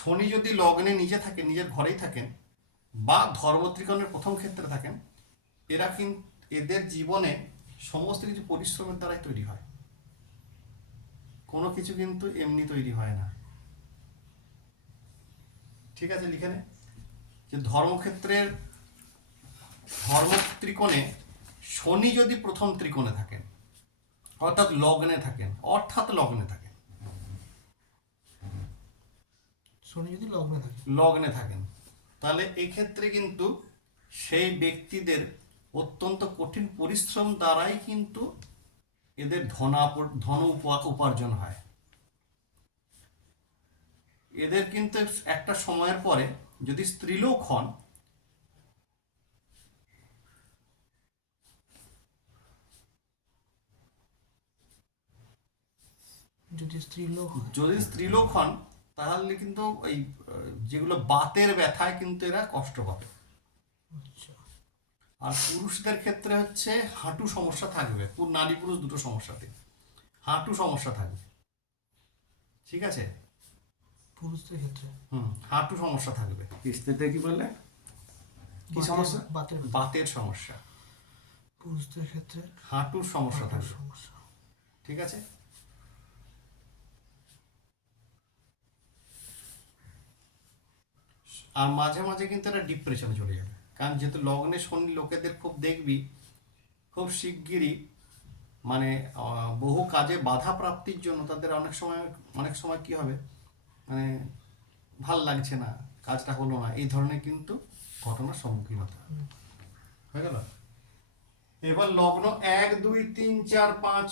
শনি যদি লগ্নে নিজে থাকেন, নিজের ঘরেই থাকেন, বা ধর্মত্রিকোণের প্রথম ক্ষেত্রে থাকেন, এরা কিন্তু এদের জীবনে সমস্ত কিছু পরিশ্রমের দ্বারাই তৈরি হয়, কোনো কিছু কিন্তু এমনি তৈরি হয় না। ঠিক আছে, লিখে নে যে ধর্মক্ষেত্রের ধর্ম ত্রিকোণে শনি যদি প্রথম ত্রিকোণে থাকেন, অর্থাৎ লগ্নে থাকেন, শনি যদি লগ্নে থাকেন, তাহলে এক্ষেত্রে কিন্তু সেই ব্যক্তিদের অত্যন্ত কঠিন পরিশ্রম দ্বারাই কিন্তু এদের ধন উপার্জন হয়। এদের কিন্তু একটা সময়ের পরে যদি স্ত্রীলোক হন, যদি স্ত্রীলোক হন তাহলে কিন্তু ওই যেগুলো বাতের ব্যথায় কিন্তু এরা কষ্ট পাবে। আচ্ছা। আর পুরুষদের ক্ষেত্রে হচ্ছে হাঁটু সমস্যা থাকবে, নারী পুরুষ দুটো সমস্যাতে হাঁটু সমস্যা থাকবে। ঠিক আছে, পুরুষদের ক্ষেত্রে হাঁটু সমস্যা থাকবে। স্ত্রীতে কি বললে, কি সমস্যা? বাতের সমস্যা। পুরুষদের ক্ষেত্রে হাঁটুর সমস্যা থাকবে। ঠিক আছে, আর মাঝে মাঝে কিন্তু এটা ডিপ্রেশনে চলে যাবে, কারণ যেহেতু লগ্নে শনি লোকেদের খুব দেখবি খুব শিগগিরই মানে বহু কাজে বাধা প্রাপ্তির জন্য তাদের অনেক সময় কি হবে, মানে ভাল লাগছে না, কাজটা হলো না, এই ধরনের কিন্তু ঘটনার সম্মুখীন হতে হবে। হয়ে গেল। এবার লগ্ন 1 2 3 4 5